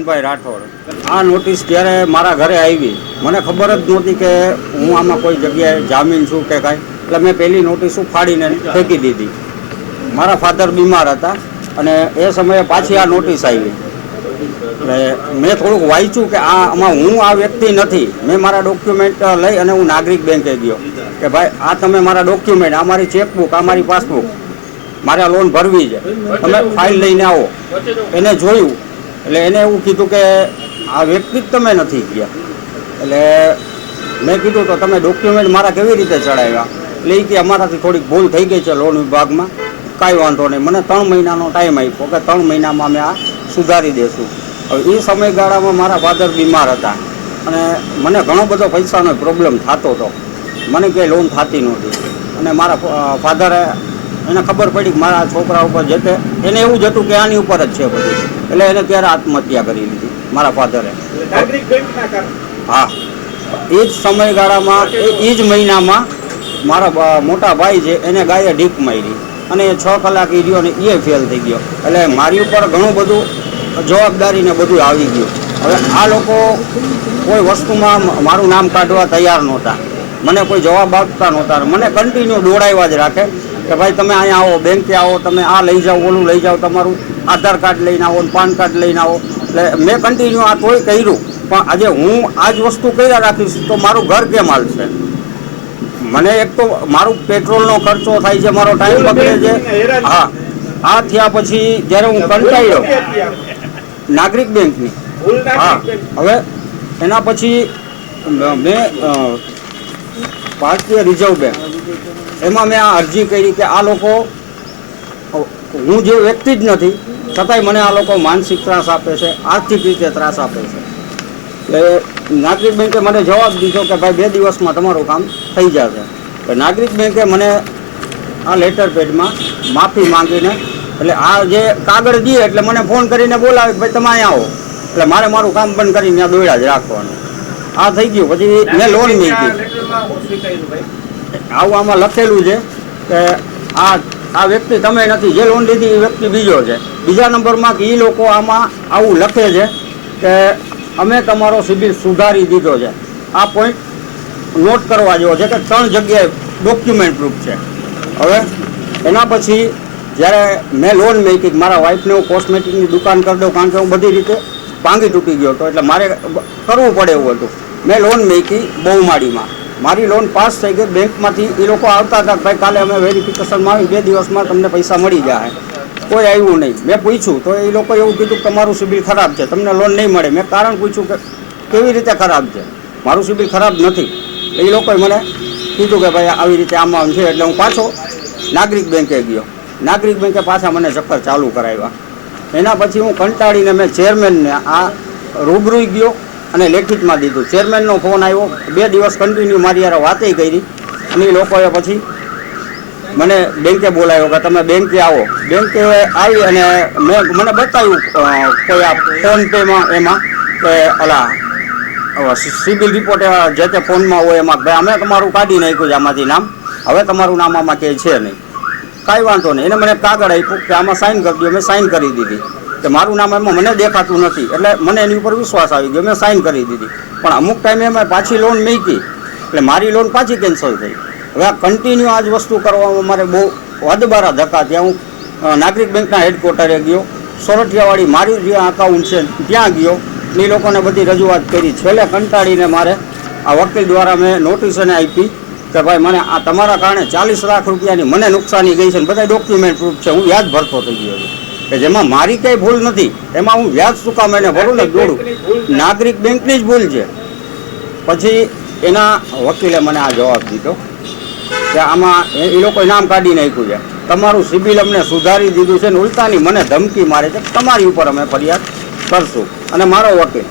આનંદભાઈ રાઠોડ આ નોટિસ જ્યારે મારા ઘરે આવી મને ખબર જ નહોતી કે હું આમાં કોઈ જગ્યાએ જામીન છું કે કાંઈ એટલે મેં પહેલી નોટિસ ઉફાડીને ફેંકી દીધી મારા ફાધર બીમાર હતા અને એ સમયે પાછી આ નોટિસ આવી એટલે મેં થોડુંક વાંચ્યું કે આ આમાં હું આ વ્યક્તિ નથી મેં મારા ડોક્યુમેન્ટ લઈ અને હું નાગરિક બેંકે ગયો કે ભાઈ આ તમે મારા ડોક્યુમેન્ટ આ મારી ચેકબુક આ મારી પાસબુક મારે આ લોન ભરવી છે તમે ફાઇલ લઈને આવો એને જોયું એટલે એને એવું કીધું કે આ વ્યક્તિ તમે નથી ગયા એટલે મેં કીધું તો તમે ડોક્યુમેન્ટ મારા કેવી રીતે ચડાવ્યા એટલે એ કે અમારાથી થોડીક ભૂલ થઈ ગઈ છે લોન વિભાગમાં કાંઈ વાંધો નહીં મને ત્રણ મહિનાનો ટાઈમ આપ્યો કે ત્રણ મહિનામાં અમે આ સુધારી દેશું હવે એ સમયગાળામાં મારા ફાધર બીમાર હતા અને મને ઘણો બધો પૈસાનો પ્રોબ્લેમ થતો હતો મને ક્યાંય લોન થતી નહોતી અને મારા ફાધરે એને ખબર પડી કે મારા છોકરા ઉપર જે એને એવું જ હતું કે આની ઉપર જ છે બધું એટલે એને ત્યારે આત્મહત્યા કરી લીધી મારા ફાધરે હા એ જ સમયગાળામાં એ જ મહિનામાં મારા મોટા ભાઈ છે એને ગાયે ડીપ મારી અને એ છ કલાક એ રહ્યો ને એ ફેલ થઈ ગયો એટલે મારી ઉપર ઘણું બધું જવાબદારીને બધું આવી ગયું હવે આ લોકો કોઈ વસ્તુમાં મારું નામ કાઢવા તૈયાર નહોતા મને કોઈ જવાબ આપતા નહોતા મને કન્ટિન્યુ દોડાવ્યા જ રાખે કે ભાઈ તમે અહીંયા આવો બેંકથી આવો તમે આ લઈ જાઓ ઓલું લઈ જાઓ તમારું આધાર કાર્ડ લઈને આવો પાન કાર્ડ લઈને આવો એટલે મેં કન્ટિન્યુ આ તોય કર્યું પણ આજે હું આ જ વસ્તુ કર્યા રાખીશ તો મારું ઘર કેમ હાલશે મને એક તો મારું પેટ્રોલનો ખર્ચો થાય છે મારો ટાઈમ બગડે છે હા આ થયા પછી જ્યારે હું કંટાળ્યો નાગરિક બેંકની હા હવે એના પછી મેં ભારતીય રિઝર્વ બેંક એમાં મેં આ અરજી કરી કે આ લોકો હું જે વ્યક્તિ જ નથી છતાંય મને આ લોકો માનસિક ત્રાસ આપે છે આર્થિક રીતે ત્રાસ આપે છે એટલે નાગરિક બેંકે મને જવાબ દીધો કે ભાઈ બે દિવસમાં તમારું કામ થઈ જશે તો નાગરિક બેંકે મને આ લેટર પેડમાં માફી માંગીને એટલે આ જે કાગળ દે એટલે મને ફોન કરીને બોલાવે ભાઈ તમે અહીંયા આવો એટલે મારે મારું કામ બંધ કરીને ત્યાં દોડ્યા જ રાખવાનું આ થઈ ગયું પછી મેં લોન મેળવી આવું આમાં લખેલું છે કે આ આ વ્યક્તિ તમે નથી જે લોન લીધી એ વ્યક્તિ બીજો છે બીજા નંબરમાં કે એ લોકો આમાં આવું લખે છે કે અમે તમારો સિબિલ સુધારી દીધો છે આ પોઈન્ટ નોટ કરવા જેવો છે કે ત્રણ જગ્યાએ ડોક્યુમેન્ટ પ્રૂફ છે હવે એના પછી જ્યારે મેં લોન મેકી મારા વાઈફને હું કોસ્મેટિકની દુકાન કરી દઉં કારણ કે હું બધી રીતે પાંગી તૂટી ગયો હતો એટલે મારે કરવું પડે એવું હતું મેં લોન મેકી બહુમાળીમાં મારી લોન પાસ થઈ ગઈ બેંકમાંથી એ લોકો આવતા હતા ભાઈ કાલે અમે વેરિફિકેશનમાં આવી બે દિવસમાં તમને પૈસા મળી જાય કોઈ આવ્યું નહીં મેં પૂછ્યું તો એ લોકો એવું કીધું કે તમારું સિબિલ ખરાબ છે તમને લોન નહીં મળે મેં કારણ પૂછ્યું કે કેવી રીતે ખરાબ છે મારું સિબિલ ખરાબ નથી એ લોકોએ મને કીધું કે ભાઈ આવી રીતે આમાં છે એટલે હું પાછો નાગરિક બેંકે ગયો નાગરિક બેંકે પાછા મને ચક્કર ચાલુ કરાવ્યા એના પછી હું કંટાળીને મેં ચેરમેનને આ રૂબરૂ ગયો અને લેખિતમાં દીધું ચેરમેનનો ફોન આવ્યો બે દિવસ કન્ટિન્યુ મારી યાર વાતે કરી અને એ લોકોએ પછી મને બેંકે બોલાવ્યો કે તમે બેંકે આવો બેંકે આવી અને મેં મને બતાવ્યું કોઈ આ ફોન પેમાં એમાં કે અલા સિવિલ રિપોર્ટ જે તે ફોનમાં હોય એમાં ભાઈ અમે તમારું કાઢી નાખ્યું છે આમાંથી નામ હવે તમારું નામ આમાં કે છે નહીં કાંઈ વાંધો નહીં એને મને કાગળ આપ્યું કે આમાં સાઇન કરી દો મેં સાઇન કરી દીધી કે મારું નામ એમાં મને દેખાતું નથી એટલે મને એની ઉપર વિશ્વાસ આવી ગયો મેં સાઇન કરી દીધી પણ અમુક ટાઈમે મેં પાછી લોન મૂકી એટલે મારી લોન પાછી કેન્સલ થઈ હવે આ કન્ટિન્યુ આ જ વસ્તુ કરવામાં મારે બહુ વધબારા ધક્કા ત્યાં હું નાગરિક બેંકના હેડક્વાર્ટરે ગયો સોરઠિયાવાળી મારી જે અકાઉન્ટ છે ત્યાં ગયો એ લોકોને બધી રજૂઆત કરી છેલ્લે કંટાળીને મારે આ વકીલ દ્વારા મેં નોટિસ નોટિસને આપી કે ભાઈ મને આ તમારા કારણે ચાલીસ લાખ રૂપિયાની મને નુકસાની ગઈ છે બધા ડોક્યુમેન્ટ પ્રૂફ છે હું યાદ ભરતો થઈ ગયો છું કે જેમાં મારી કંઈ ભૂલ નથી એમાં હું વ્યાજ સુકામ એને ભરું ને દોડું નાગરિક બેંકની જ ભૂલ છે પછી એના વકીલે મને આ જવાબ દીધો કે આમાં એ લોકોએ નામ કાઢી નાખ્યું છે તમારું સિબિલ અમને સુધારી દીધું છે ને ઉલટાની મને ધમકી મારે છે તમારી ઉપર અમે ફરિયાદ કરશું અને મારો વકીલ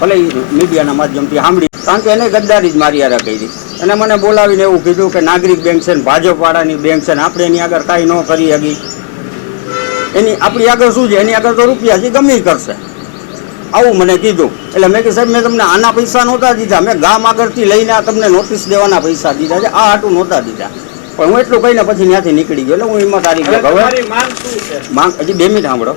ભલે મીડિયાના માધ્યમથી સાંભળી કારણ કે એને ગદ્દારી જ મારી કહી કરી અને મને બોલાવીને એવું કીધું કે નાગરિક બેંક છે ને ભાજપવાળાની બેંક છે ને આપણે એની આગળ કાંઈ ન કરી શકી એની આપણી આગળ શું છે એની આગળ તો રૂપિયા રૂપિયાથી ગમી કરશે આવું મને કીધું એટલે મેં કે સાહેબ મેં તમને આના પૈસા નહોતા દીધા મેં ગામ આગળથી લઈને તમને નોટિસ દેવાના પૈસા દીધા છે આ આટું નહોતા દીધા પણ હું એટલું કહીને પછી ત્યાંથી નીકળી ગયો એટલે હું એમાં તારી ગયો હવે માંગ હજી બે મિનિટ સાંભળો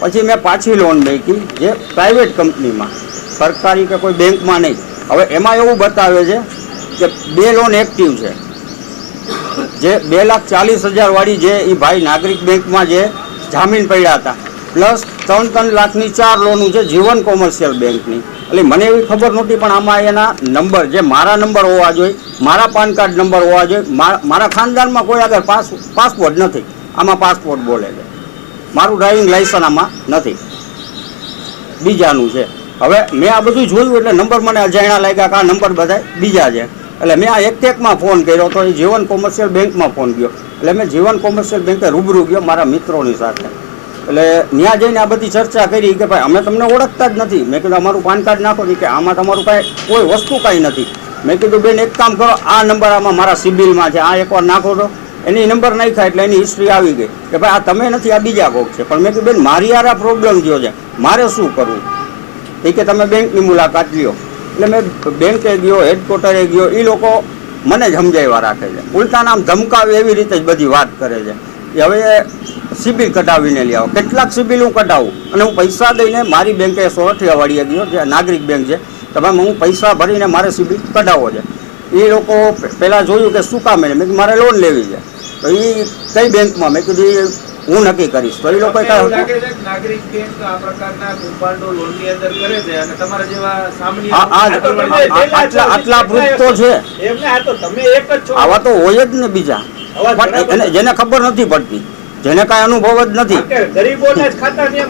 પછી મેં પાછી લોન મેકી જે પ્રાઇવેટ કંપનીમાં સરકારી કે કોઈ બેંકમાં નહીં હવે એમાં એવું બતાવે છે કે બે લોન એક્ટિવ છે જે બે લાખ ચાલીસ હજારવાળી જે એ ભાઈ નાગરિક બેંકમાં જે જામીન પડ્યા હતા પ્લસ ત્રણ ત્રણ લાખની ચાર લોનું છે જીવન કોમર્શિયલ બેંકની એટલે મને એવી ખબર નહોતી પણ આમાં એના નંબર જે મારા નંબર હોવા જોઈએ મારા પાન કાર્ડ નંબર હોવા જોઈએ મારા ખાનદાનમાં કોઈ આગળ પાસ પાસપોર્ટ નથી આમાં પાસપોર્ટ બોલે છે મારું ડ્રાઇવિંગ લાઇસન્સ આમાં નથી બીજાનું છે હવે મેં આ બધું જોયું એટલે નંબર મને અજાણ્યા લાગ્યા કે આ નંબર બધા બીજા છે એટલે મેં આ એકટેકમાં ફોન કર્યો તો એ જીવન કોમર્શિયલ બેંકમાં ફોન ગયો એટલે મેં જીવન કોમર્શિયલ બેંકે રૂબરૂ ગયો મારા મિત્રોની સાથે એટલે ત્યાં જઈને આ બધી ચર્ચા કરી કે ભાઈ અમે તમને ઓળખતા જ નથી મેં કીધું અમારું પાન કાર્ડ નાખો કે આમાં તમારું કાંઈ કોઈ વસ્તુ કાંઈ નથી મેં કીધું બેન એક કામ કરો આ નંબર આમાં મારા સિબિલમાં છે આ એકવાર નાખો તો એની નંબર નાખ્યા એટલે એની હિસ્ટ્રી આવી ગઈ કે ભાઈ આ તમે નથી આ બીજા કોક છે પણ મેં કીધું બેન મારી આ પ્રોબ્લેમ થયો છે મારે શું કરવું એ કે તમે બેંકની મુલાકાત લ્યો એટલે મેં બેંકે ગયો હેડક્વાર્ટરે ગયો એ લોકો મને જ સમજાવવા રાખે છે ઉલટા નામ ધમકાવે એવી રીતે જ બધી વાત કરે છે કે હવે સિબિલ કઢાવીને લઈ આવો કેટલાક સિબિલ હું કઢાવું અને હું પૈસા દઈને મારી બેંકે સોરઠિયાવાડીએ ગયો જે નાગરિક બેંક છે તમામ હું પૈસા ભરીને મારે સિબિલ કઢાવવો છે એ લોકો પહેલાં જોયું કે શું કામ એને મેં મારે લોન લેવી છે તો એ કઈ બેંકમાં મેં કીધું હું નક્કી કરીશ તો એ લોકો આટલા વૃદ્ધ તો છે આવા તો હોય જ ને બીજા જેને ખબર નથી પડતી જેને કાંઈ અનુભવ જ નથી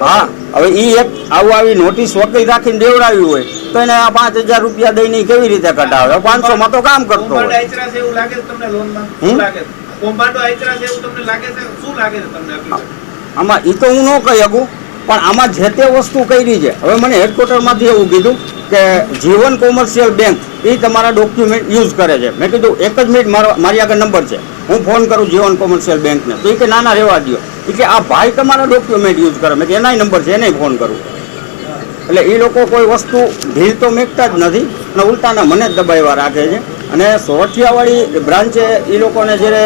હા હવે એ એક આવું આવી નોટિસ વકીલ રાખીને દેવડાવી હોય તો એને આ પાંચ હજાર રૂપિયા દઈને કેવી રીતે કઢાવે પાંચસો માં તો કામ કરતો હોય આમાં એ તો હું ન કહી શકું પણ આમાં જે તે વસ્તુ કરી છે હવે મને હેડક્વાર્ટરમાંથી એવું કીધું કે જીવન કોમર્શિયલ બેંક એ તમારા ડોક્યુમેન્ટ યુઝ કરે છે મેં કીધું એક જ મિનિટ મારો મારી આગળ નંબર છે હું ફોન કરું જીવન કોમર્શિયલ બેંકને તો એ કે નાના રહેવા દો એટલે આ ભાઈ તમારા ડોક્યુમેન્ટ યુઝ કરે મેં કે એનાય નંબર છે એને ફોન કરું એટલે એ લોકો કોઈ વસ્તુ ઢીલ તો મેંકતા જ નથી અને ઉલટાના મને જ દબાવવા રાખે છે અને સોરઠિયાવાળી બ્રાન્ચે એ લોકોને જ્યારે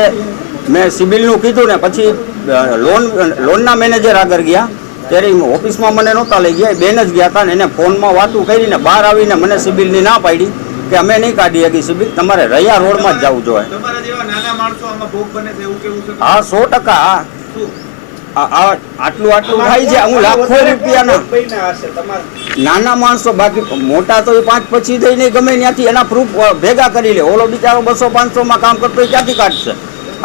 મેં સિબિલનું કીધું ને પછી લોન લોનના મેનેજર આગળ ગયા ત્યારે ઓફિસમાં મને નહોતા લઈ ગયા બેન જ ગયા હતા ને એને ફોનમાં વાતું કરીને બહાર આવીને મને સિબિલની ના પાડી કે અમે નહીં કાઢી શકી સિબિલ તમારે રૈયા રોડમાં જ જવું જોઈએ હા સો ટકા આટલું આટલું થાય છે હું લાખો રૂપિયાના નાના માણસો બાકી મોટા તો એ પાંચ પછી જઈને ગમે ત્યાંથી એના પ્રૂફ ભેગા કરી લે ઓલો બિચારો બસો પાંચસો માં કામ કરતો એ ક્યાંથી કાઢશે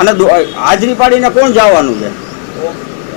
અને હાજરી પાડીને કોણ જવાનું છે